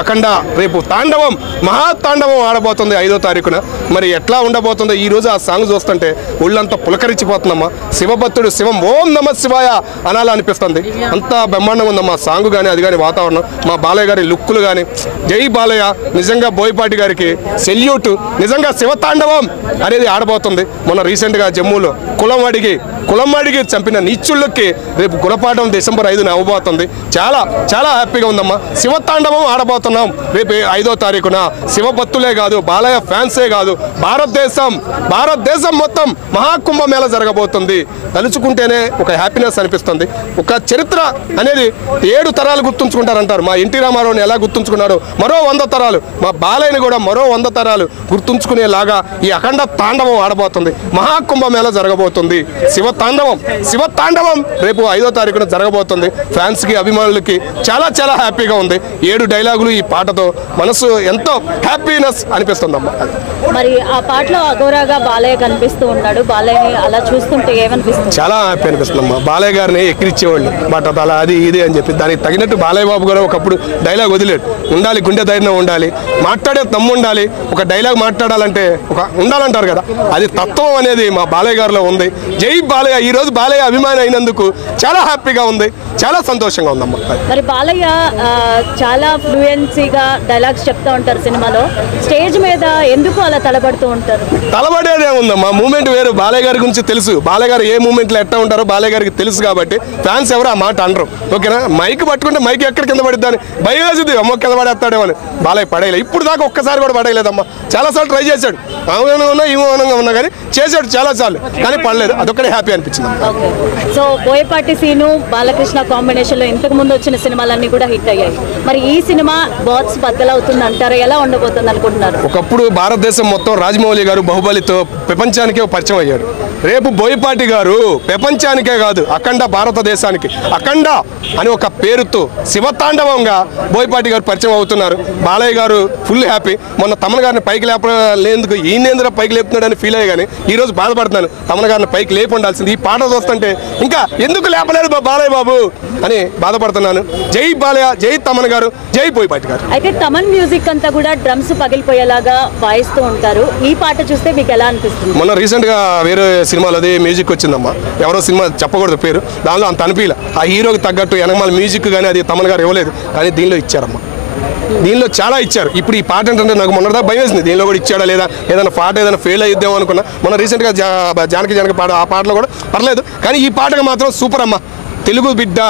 అఖండ రేపు తాండవం మహాతాండవం ఆడబోతుంది 5వ తారీఖున. మరి ఎట్లా ఉండబోతుందో ఈరోజు ఆ సాంగ్ చూస్తుంటే ఒళ్ళంతా పులకరించిపోతుందమ్మా. శివభక్తుడు శివం ఓం నమ శివాయ అనాలా అనిపిస్తుంది. అంత బ్రహ్మాండంగా ఉందమ్మా సాంగ్ కానీ అది కానీ వాతావరణం. మా బాలయ్య గారి లుక్కులు కానీ జై బాలయ్య, నిజంగా బోయపాటి గారికి సెల్యూట్. నిజంగా శివతాండవం అనేది ఆడబోతుంది. మొన్న రీసెంట్గా జమ్మూలో కులం అడిగి చంపిన నీచుళ్ళకి రేపు గుణపాఠం December 5న అవ్వబోతుంది. చాలా చాలా హ్యాపీగా ఉందమ్మా. శివతాండవం ఆడబోతున్నాం రేపు 5వ తారీఖున. శివభక్తులే కాదు, బాలయ్య ఫ్యాన్సే కాదు, భారతదేశం మొత్తం మహాకుంభమేళ జరగబోతుంది. తలుచుకుంటేనే ఒక హ్యాపీనెస్ అనిపిస్తుంది. ఒక చరిత్ర అనేది 7 తరాలు గుర్తుంచుకుంటారంటారు. మా ఎన్టీ రామారావుని ఎలా గుర్తుంచుకున్నారో మరో 100 తరాలు, మా బాలయ్యని కూడా మరో 100 తరాలు గుర్తుంచుకునేలాగా ఈ అఖండ తాండవం ఆడబోతుంది. మహాకుంభమేళ జరగబోతుంది. శివతాండవం రేపు 5వ తారీఖున జరగబోతుంది. ఫ్యాన్స్కి, అభిమానులకి చాలా చాలా హ్యాపీగా ఉంది. 7 డైలాగులు ఈ పాటతో మనసు ఎంతో హ్యాపీనెస్ అనిపిస్తుందమ్మా. మరి ఆ పాటలో అఘోరాగా బాలయ్య కనిపిస్తూ ఉన్నాడు. బాలయ్యని అలా చూస్తుంటే ఏమనిపిస్తుంది? చాలా హ్యాపీ అనిపిస్తుందమ్మా. బాలయ్య గారిని ఎక్కిరిచ్చేవాళ్ళు బట్ అలా అది ఇది అని చెప్పి దానికి తగినట్టు బాలయ్య బాబు గారు ఒకప్పుడు డైలాగ్ వదిలేడు. ఉండాలి, గుండె ధైర్యం ఉండాలి, మాట్లాడే దమ్ము ఉండాలి. ఒక డైలాగ్ మాట్లాడాలంటే ఒక ఉండాలంటారు కదా, అది తత్వం అనేది మా బాలయ్య గారిలో ఉంది. జై బాలయ్య. ఈరోజు బాలయ్య అభిమాని అయినందుకు చాలా హ్యాపీగా ఉంది, చాలా సంతోషంగా ఉందమ్మా. మరి బాలయ్య చాలా ఫ్లూయెన్సీగా డైలాగ్స్ చెప్తూ ఉంటారు సినిమాలో. స్టేజ్ మీద ఎందుకు అలా తలబడుతూ ఉంటారు? తలబడేదే ఉందమ్మా. మూమెంట్ వేరు. బాలయ్య గారి గురించి తెలుసు. బాలయ్య గారు ఏ మూమెంట్లో ఎట్లా ఉంటారో బాలయ్య గారికి తెలుసు కాబట్టి ఫ్యాన్స్ ఎవరు ఆ మాట అనరు. ఓకేనా? మైక్ పట్టుకుంటే మైక్ ఎక్కడ కింద పడిద్దాని భయం వేసింది. అమ్మ కింద పడేస్తాడేమో అని. బాలయ్య పడేయలేదు. ఇప్పుడు దాకా ఒక్కసారి కూడా పడేయలేదమ్మా. చాలాసార్లు ట్రై చేశాడు. అవునంగా ఉన్నా ఏమోనంగా ఉన్నా కానీ చేశాడు చాలాసార్లు, కానీ పడలేదు. అదొక్కడే హ్యాపీ అనిపించింది. సో బోయపాటి సీను బాలకృష్ణ కాంబినేషన్ లో ఇంతకు ముందు వచ్చిన సినిమాలన్నీ కూడా హిట్ అయ్యాయి. మరి ఈ సినిమా బాక్స్ బద్దలవుతుంది అంటారు. ఎలా ఉండబోతుంది అనుకుంటున్నారు? ఒకప్పుడు భారతదేశం మొత్తం రాజమౌళి గారు బాహుబలితో ప్రపంచానికే పరిచయం అయ్యాడు. రేపు బోయపాటి గారు ప్రపంచానికే కాదు అఖండ భారతదేశానికి అఖండ అని ఒక పేరుతో శివతాండవంగా బోయపాటి గారు పరిచయం అవుతున్నారు. బాలయ్య గారు ఫుల్ హ్యాపీ. మొన్న తమన్ గారిని పైకి లేపలేందుకు ఈయనేంద్ర పైకి లేపుతున్నాడని ఫీల్ అయ్యి కానీ ఈరోజు బాధపడుతున్నాను. తమన్ గారిని పైకి లేపు ఉండాల్సింది. ఈ పాట చూస్తుంటే ఇంకా ఎందుకు లేపలేదు బాలయ్య బాబు అని బాధపడుతున్నాను. జై బాలయ్య, జై తమన్ గారు, జై బోయపాటి గారు. అయితే తమన్ మ్యూజిక్ అంతా కూడా డ్రమ్స్ పగిలిపోయేలాగా వాయిస్తూ ఉంటారు. ఈ పాట చూస్తే మీకు ఎలా అనిపిస్తుంది? మొన్న రీసెంట్గా వేరే సినిమాలో అదే మ్యూజిక్ వచ్చిందమ్మా. ఎవరో సినిమా చెప్పకూడదు పేరు. దానిలో అంత అనిపించలే. ఆ హీరోకి తగ్గట్టు వెనకమాల మ్యూజిక్ కానీ అది తమన్ గారు ఇవ్వలేదు, కానీ దీనిలో ఇచ్చారమ్మా. దీనిలో చాలా ఇచ్చారు. ఇప్పుడు ఈ పాట ఏంటంటే నాకు మొన్నదా భయం వేసింది. దీనిలో కూడా ఇచ్చాడా లేదా, ఏదైనా పాట ఏదైనా ఫెయిల్ అయ్యిద్దాం అనుకున్నా. మొన్న రీసెంట్గా జానకి పాట, ఆ పాటలో కూడా పర్లేదు, కానీ ఈ పాటకు మాత్రం సూపర్ అమ్మా. తెలుగు బిడ్డ,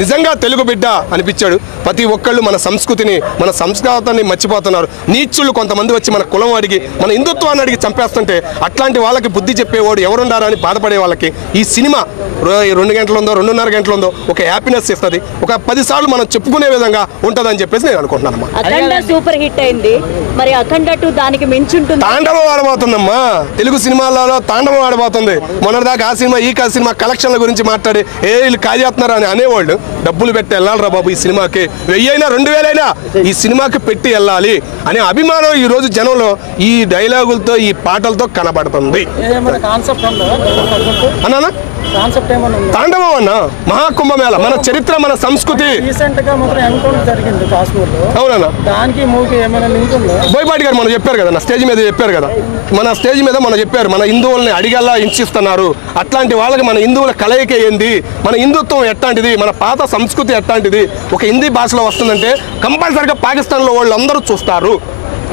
నిజంగా తెలుగు బిడ్డ అనిపించాడు. ప్రతి ఒక్కళ్ళు మన సంస్కృతిని, మన సంస్కారాన్ని మర్చిపోతున్నారు. నీచుళ్ళు కొంతమంది వచ్చి మన కులం అడిగి, మన హిందుత్వాన్ని అడిగి చంపేస్తుంటే అట్లాంటి వాళ్ళకి బుద్ధి చెప్పేవాడు ఎవరుండారని బాధపడే వాళ్ళకి ఈ సినిమా 2 గంటలు ఉందో 2.5 గంటలు ఉందో ఒక హ్యాపీనెస్ ఇస్తుంది. ఒక 10 సార్లు మనం చెప్పుకునే విధంగా ఉంటుందని చెప్పేసి నేను అనుకుంటున్నాను. అఖండ సూపర్ హిట్ అయింది. మరి అఖండ 2 దానికి మించి ఉంటుంది. తాండవం ఆడబోతుందమ్మా. తెలుగు సినిమాలలో తాండవం ఆడబోతుంది. మొన్నటిదాకా ఆ సినిమా ఈ సినిమా కలెక్షన్ల గురించి మాట్లాడి వీళ్ళు కాజేస్తున్నారు అని అనేవాళ్ళు. డబ్బులు పెట్టి వెళ్ళాలిరా బాబు ఈ సినిమాకి, 1000 అయినా 2000 అయినా ఈ సినిమాకి పెట్టి వెళ్ళాలి అనే అభిమానం ఈ రోజు జనంలో ఈ డైలాగులతో, ఈ పాటలతో కనబడుతుంది. అన్నా తాండవం అన్న మహాకుంభమేళ, మన చరిత్ర, మన సంస్కృతి. అవునన్నా. బోయపాటి గారు మనం చెప్పారు కదా, స్టేజ్ మీద చెప్పారు కదా, మన స్టేజ్ మీద మనం చెప్పారు మన హిందువుల్ని అడిగల్లా హింసిస్తున్నారు. అట్లాంటి వాళ్ళకి మన హిందువుల కలయిక ఏంది, మన హిందుత్వం ఎట్లాంటిది, మన పాత సంస్కృతి ఎట్లాంటిది ఒక హిందీ భాషలో వస్తుందంటే కంపల్సరిగా పాకిస్తాన్లో వాళ్ళు అందరూ చూస్తారు.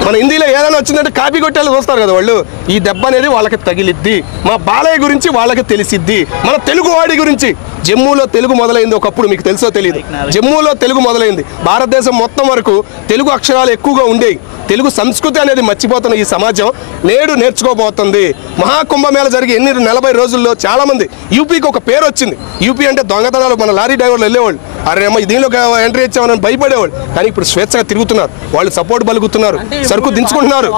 మన హిందీలో ఏదైనా వచ్చిందంటే కాపీ కొట్టేలా చూస్తారు కదా వాళ్ళు. ఈ దెబ్బ అనేది వాళ్ళకి తగిలిద్ది. మా బాలయ్య గురించి వాళ్ళకి తెలిసిద్ది. మన తెలుగు వాడి గురించి జమ్మూలో తెలుగు మొదలైంది. ఒకప్పుడు మీకు తెలుసో తెలియదు, జమ్మూలో తెలుగు మొదలైంది. భారతదేశం మొత్తం వరకు తెలుగు అక్షరాలు ఎక్కువగా ఉండేవి. తెలుగు సంస్కృతి అనేది మర్చిపోతున్న ఈ సమాజం నేడు నేర్చుకోబోతుంది. మహాకుంభమేళ జరిగి 40 రోజుల్లో చాలామంది యూపీకి ఒక పేరు వచ్చింది. యూపీ అంటే దొంగతనాలు, మన లారీ డ్రైవర్లు వెళ్ళేవాళ్ళు, అరే అమ్మ దీనిలోకి ఎంట్రీ ఇచ్చామని భయపడేవాళ్ళు. కానీ ఇప్పుడు స్వేచ్ఛగా తిరుగుతున్నారు. వాళ్ళు సపోర్ట్ పలుకుతున్నారు, సరుకు దించుకుంటున్నారు.